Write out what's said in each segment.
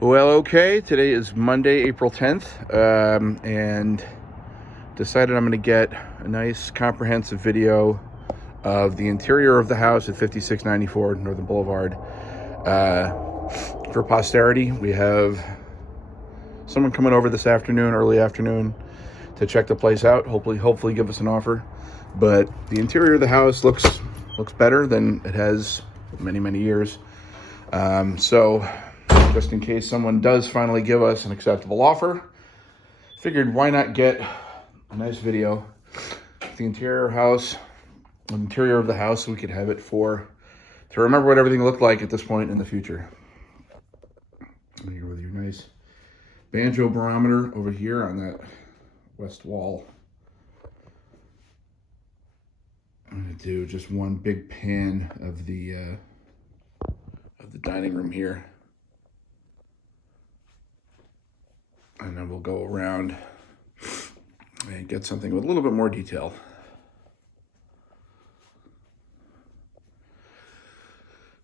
Well, okay, today is Monday, April 10th, and decided I'm going to get a nice comprehensive video of the interior of the house at 5694 Northern Boulevard. For posterity, we have someone coming over this afternoon, early afternoon, to check the place out, hopefully give us an offer. But the interior of the house looks better than it has many years. So just in case someone does finally give us an acceptable offer, figured why not get a nice video of the interior of the house, so we could have it to remember what everything looked like at this point in the future. Here with your nice banjo barometer over here on that west wall. I'm gonna do just one big pan of the dining room here, and then we'll go around and get something with a little bit more detail.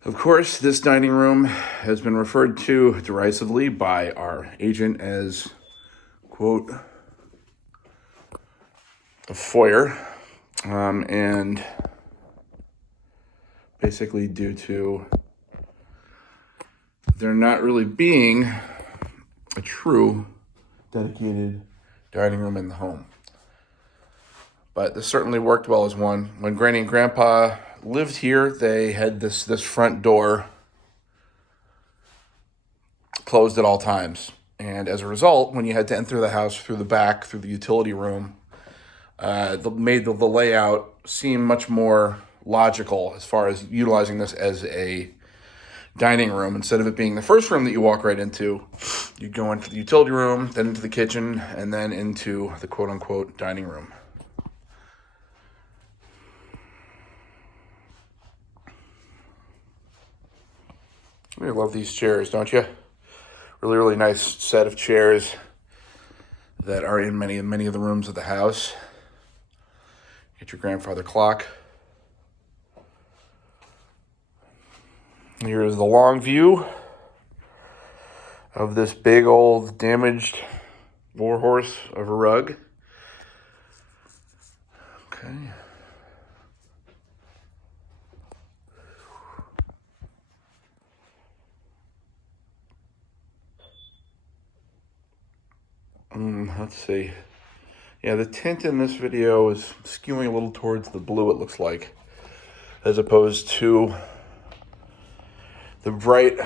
Of course, this dining room has been referred to derisively by our agent as, quote, a foyer, and basically due to there not really being a true dedicated dining room in the home. But this certainly worked well as one. When Granny and Grandpa lived here, they had this front door closed at all times. And as a result, when you had to enter the house through the back, through the utility room, made the layout seem much more logical as far as utilizing this as a dining room. Instead of it being the first room that you walk right into, you go into the utility room, then into the kitchen, and then into the quote-unquote dining room. I love these chairs, don't you? Really nice set of chairs that are in many of the rooms of the house. Get your grandfather clock. Here's the long view of this big old damaged warhorse of a rug. Okay. Let's see. Yeah, the tint in this video is skewing a little towards the blue, it looks like, as opposed to the bright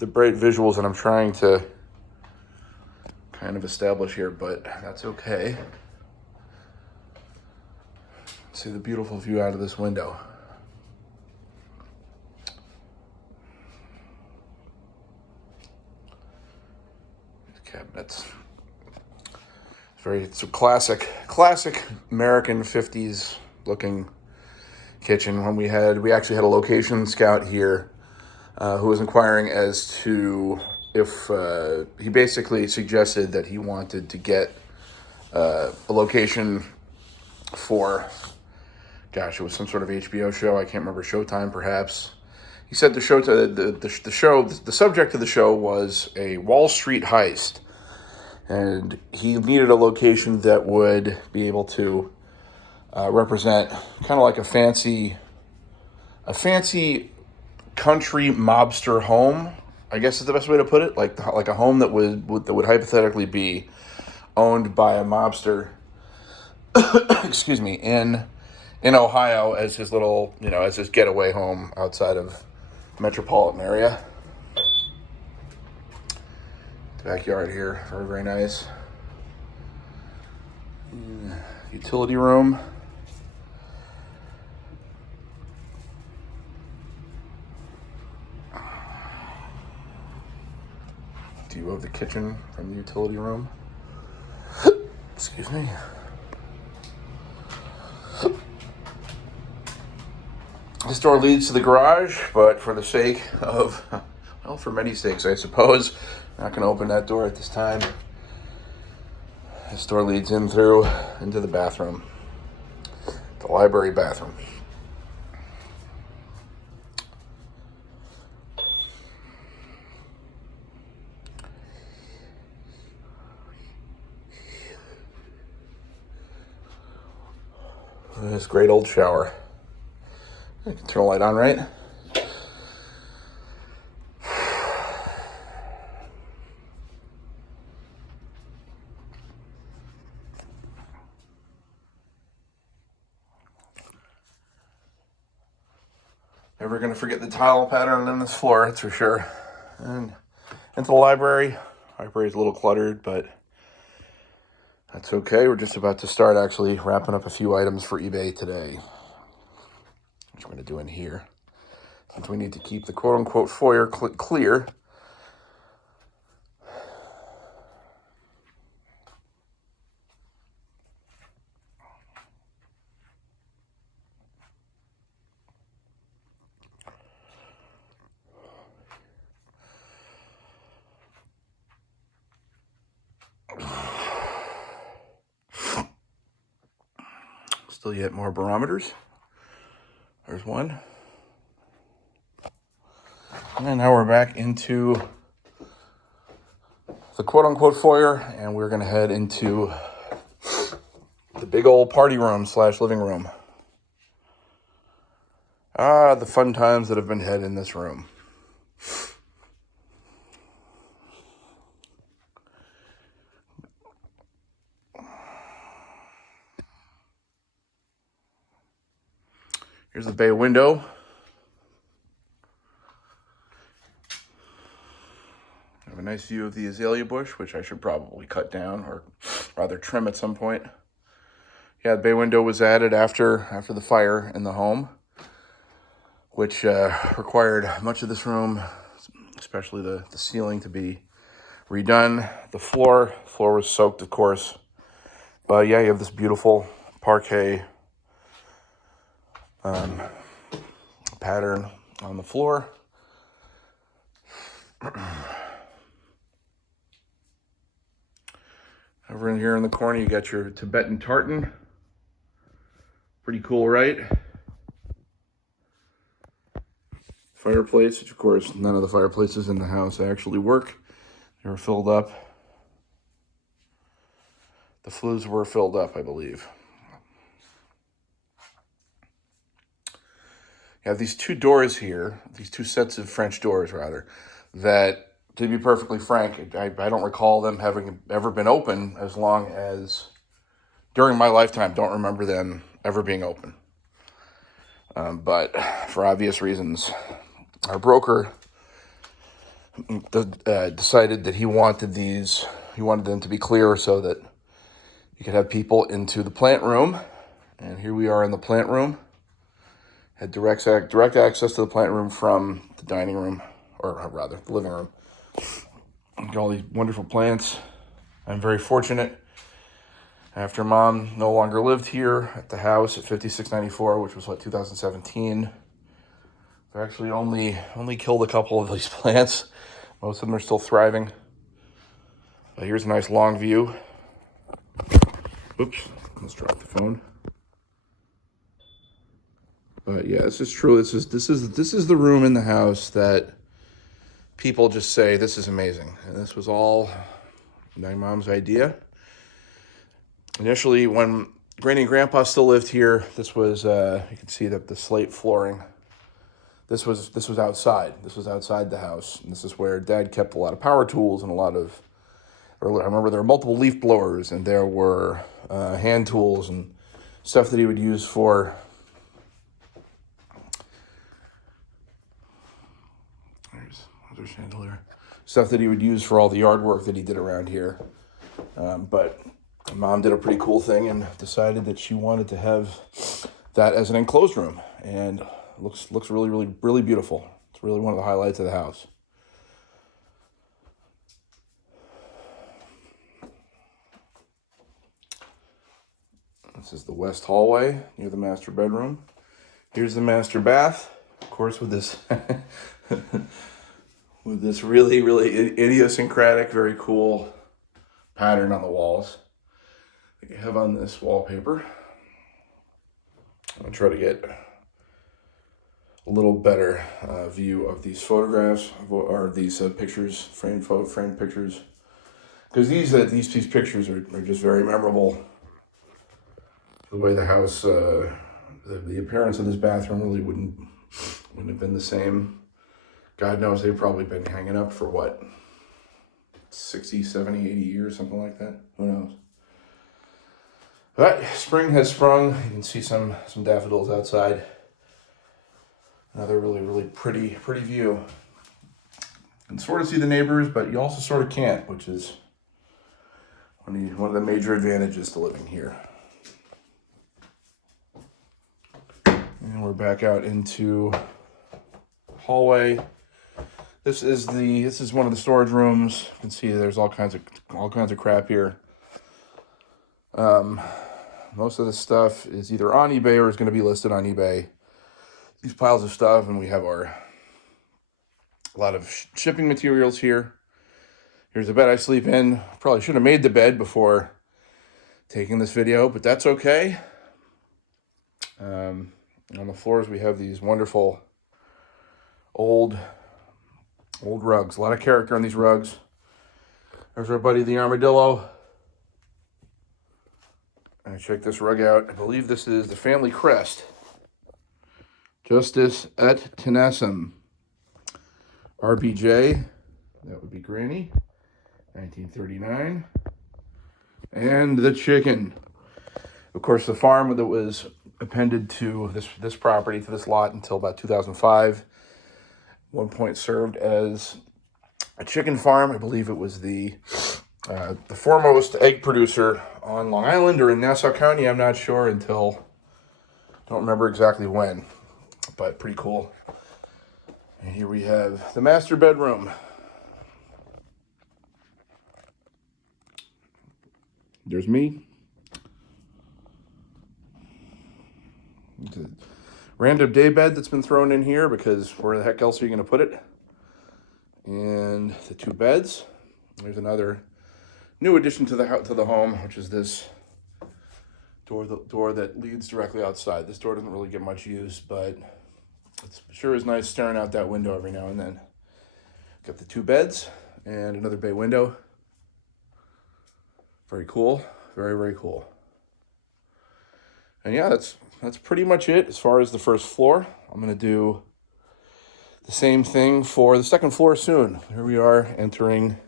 visuals that I'm trying to kind of establish here, but that's okay. See the beautiful view out of this window. These cabinets. It's a classic American 50s looking kitchen. When we actually had a location scout here who was inquiring as to if he basically suggested that he wanted to get a location for, it was some sort of HBO show. I can't remember, Showtime perhaps. He said the subject of the show was a Wall Street heist, and he needed a location that would be able to represent kind of like a fancy country mobster home, I guess is the best way to put it. Like a home that would hypothetically be owned by a mobster, excuse me, in Ohio as his little, as his getaway home outside of the metropolitan area. The backyard here, very nice. Utility room. View of the kitchen from the utility room. Excuse me. This door leads to the garage, but for many sakes, I suppose, I'm not going to open that door at this time. This door leads into the bathroom, the library bathroom. This great old shower. I can turn the light on, right? Never gonna forget the tile pattern on this floor, that's for sure. And into the library. Library's a little cluttered, but that's okay. We're just about to start actually wrapping up a few items for eBay today, which I'm gonna do in here. Since we need to keep the quote-unquote foyer clear. Still yet more barometers. There's one. And now we're back into the quote-unquote foyer, and we're gonna head into the big old party room / living room. The fun times that have been had in this room. Here's the bay window. I have a nice view of the azalea bush, which I should probably cut down, or rather trim at some point. Yeah, the bay window was added after the fire in the home, which required much of this room, especially the ceiling, to be redone. The floor was soaked, of course. But yeah, you have this beautiful parquet pattern on the floor. Over in here in the corner, you got your Tibetan tartan. Pretty cool, right? Fireplace, which of course none of the fireplaces in the house actually work. They were filled up. The flues were filled up, I believe. You have these two doors here, these two sets of French doors, rather, that, to be perfectly frank, I don't recall them having ever been open as long as, during my lifetime, don't remember them ever being open. But for obvious reasons, our broker decided that he wanted them to be clear so that you could have people into the plant room. And here we are in the plant room. Had direct access to the plant room from the dining room, or rather, the living room. Got all these wonderful plants. I'm very fortunate. After Mom no longer lived here at the house at 5694, which was 2017. I've actually only killed a couple of these plants. Most of them are still thriving. But here's a nice long view. Oops, let's drop the phone. But yeah, this is true. This is the room in the house that people just say, this is amazing. And this was all my mom's idea. Initially, when Granny and Grandpa still lived here, this was, you can see that the slate flooring. This was outside. This was outside the house. And this is where Dad kept a lot of power tools and I remember there were multiple leaf blowers, and there were hand tools and stuff that he would use for there's our chandelier. Stuff that he would use for all the yard work that he did around here. But Mom did a pretty cool thing and decided that she wanted to have that as an enclosed room, and it looks really, really, really beautiful. It's really one of the highlights of the house. This is the west hallway near the master bedroom. Here's the master bath, of course, with this with this really, really idiosyncratic, very cool pattern on the walls. I think I have on this wallpaper. I'm gonna try to get a little better view of these photographs, or these pictures, framed pictures, because these pictures are just very memorable the way the house, the appearance of this bathroom really wouldn't have been the same. God knows they've probably been hanging up for what, 60, 70, 80 years, something like that. Who knows? But spring has sprung. You can see some daffodils outside. Another really, really pretty view. You can sort of see the neighbors, but you also sort of can't, which is one of the major advantages to living here. And we're back out into hallway. This is one of the storage rooms. You can see there's all kinds of crap here. Most of this stuff is either on eBay or is going to be listed on eBay. These piles of stuff, and we have a lot of shipping materials here. Here's the bed I sleep in. Probably should have made the bed before taking this video, but that's okay. On the floors, we have these wonderful old rugs. A lot of character on these rugs. There's our buddy the armadillo. And check this rug out. I believe this is the family crest. Justice et Tenacem. RBJ. That would be Granny. 1939. And the chicken. Of course, the farm that was appended to this property, to this lot, until about 2005. One point served as a chicken farm. I believe it was the foremost egg producer on Long Island or in Nassau County. I'm not sure don't remember exactly when, but pretty cool. And here we have the master bedroom. There's me. It's a random day bed that's been thrown in here because where the heck else are you going to put it? And the two beds. There's another new addition to the home, which is this door that leads directly outside. This door doesn't really get much use, but it sure is nice staring out that window every now and then. Got the two beds and another bay window. Very cool. Very, very cool. And yeah, that's pretty much it as far as the first floor. I'm going to do the same thing for the second floor soon. Here we are entering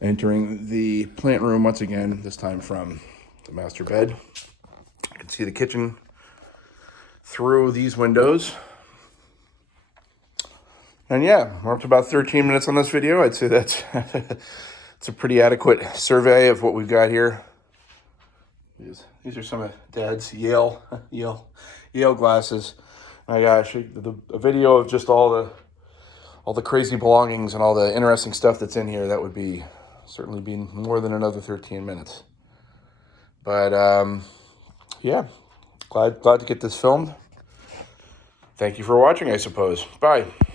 the plant room once again, this time from the master bed. You can see the kitchen through these windows. And yeah, we're up to about 13 minutes on this video. I'd say that's it's a pretty adequate survey of what we've got here. These are some of Dad's Yale glasses. My gosh, a video of just all the crazy belongings and all the interesting stuff that's in here, that would certainly be more than another 13 minutes. But yeah, glad to get this filmed. Thank you for watching, I suppose. Bye.